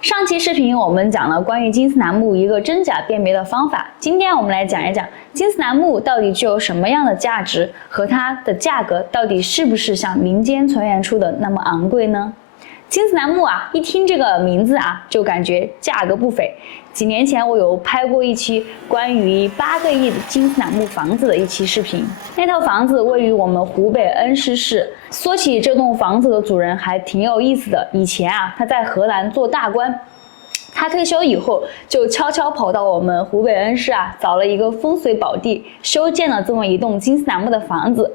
上期视频我们讲了关于金丝楠木一个真假辨别的方法，今天我们来讲一讲金丝楠木到底具有什么样的价值，和它的价格到底是不是像民间传言出的那么昂贵呢？金丝楠木啊，一听这个名字啊，就感觉价格不菲。几年前我有拍过一期关于8个亿的金丝楠木房子的一期视频，那套房子位于我们湖北恩施市。说起这栋房子的主人还挺有意思的，以前啊他在荷兰做大官，他退休以后就悄悄跑到我们湖北恩施啊，找了一个风水宝地，修建了这么一栋金丝楠木的房子。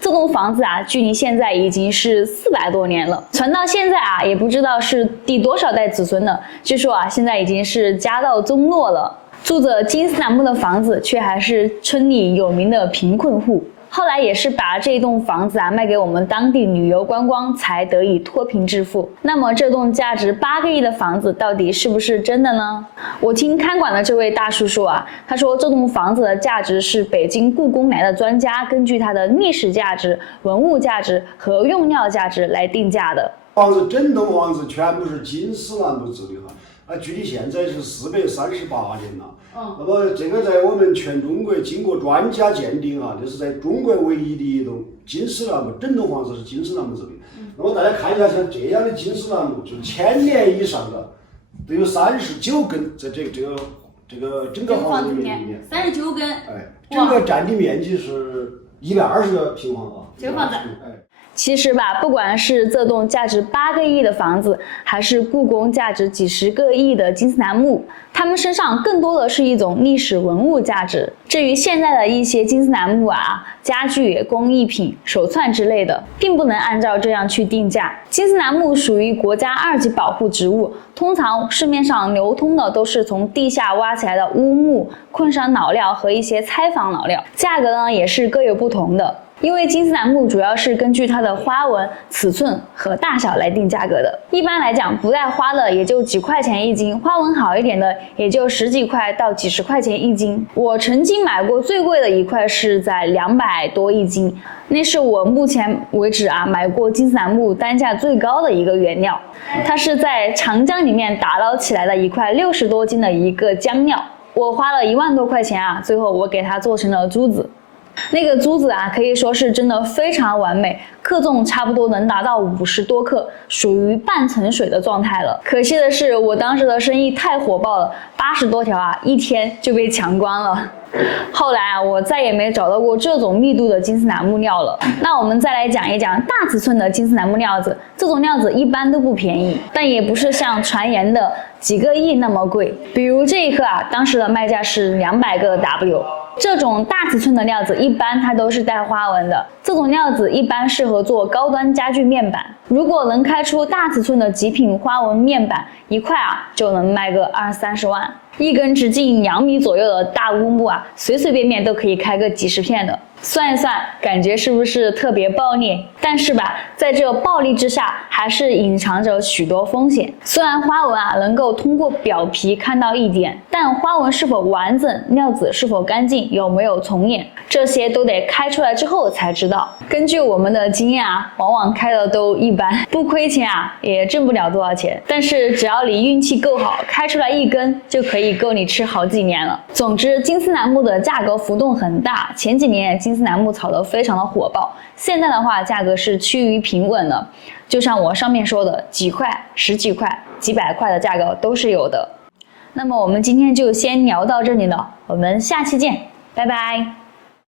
这栋房子啊，距离现在已经是400多年了，传到现在啊，也不知道是第多少代子孙了。据说啊，现在已经是家道中落了，住着金丝楠木的房子，却还是村里有名的贫困户。后来也是把这栋房子啊卖给我们当地旅游观光，才得以脱贫致富。那么这栋价值8个亿的房子到底是不是真的呢？我听看管的这位大叔说啊，他说这栋房子的价值是北京故宫来的专家根据它的历史价值、文物价值和用料价值来定价的。房子整栋房子全部是金丝楠木制的哈，距离现在是438年了。那么这个在我们全中国经过专家鉴定哈，这是在中国唯一的一栋金丝楠木，整栋房子是金丝楠木制的。那么大家看一下，像这样的金丝楠木，就1000年以上的，都有39根，在这个整个房子里面39根，整个占地面积是120个平方啊。这个房子，其实吧，不管是这栋价值8个亿的房子，还是故宫价值几十个亿的金丝楠木，它们身上更多的是一种历史文物价值。至于现在的一些金丝楠木啊，家具、工艺品、手串之类的，并不能按照这样去定价。金丝楠木属于国家2级保护植物，通常市面上流通的都是从地下挖起来的乌木、昆山老料和一些拆房老料，价格呢也是各有不同的。因为金丝楠木主要是根据它的花纹、尺寸和大小来定价格的。一般来讲，不带花的也就几块钱一斤，花纹好一点的也就10几块到几十块钱一斤。我曾经买过最贵的一块是在200多一斤，那是我目前为止啊买过金丝楠木单价最高的一个原料。它是在长江里面打捞起来的一块60多斤的一个浆料，我花了1万多块钱啊，最后我给它做成了珠子。那个珠子啊，可以说是真的非常完美，克重差不多能达到50多克，属于半盛水的状态了。可惜的是，我当时的生意太火爆了，80多条啊，一天就被抢光了。后来啊，我再也没找到过这种密度的金丝楠木料了。那我们再来讲一讲大尺寸的金丝楠木料子，这种料子一般都不便宜，但也不是像传言的几个亿那么贵。比如这一颗啊，当时的卖价是200个 W。这种大尺寸的料子一般它都是带花纹的，这种料子一般适合做高端家具面板。如果能开出大尺寸的极品花纹面板，一块啊就能卖个20-30万。一根直径2米左右的大乌木啊，随随便便都可以开个几十片的。算一算，感觉是不是特别暴利？但是吧，在这暴利之下，还是隐藏着许多风险。虽然花纹啊能够通过表皮看到一点，但花纹是否完整、料子是否干净、有没有重演，这些都得开出来之后才知道。根据我们的经验啊，往往开的都一般，不亏钱啊，也挣不了多少钱。但是只要你运气够好，开出来一根就可以够你吃好几年了。总之，金丝楠木的价格浮动很大，前几年金丝楠木炒得非常的火爆，现在的话价格是趋于平稳了，就像我上面说的，几块、10几块、几百块的价格都是有的。那么我们今天就先聊到这里了，我们下期见，拜拜。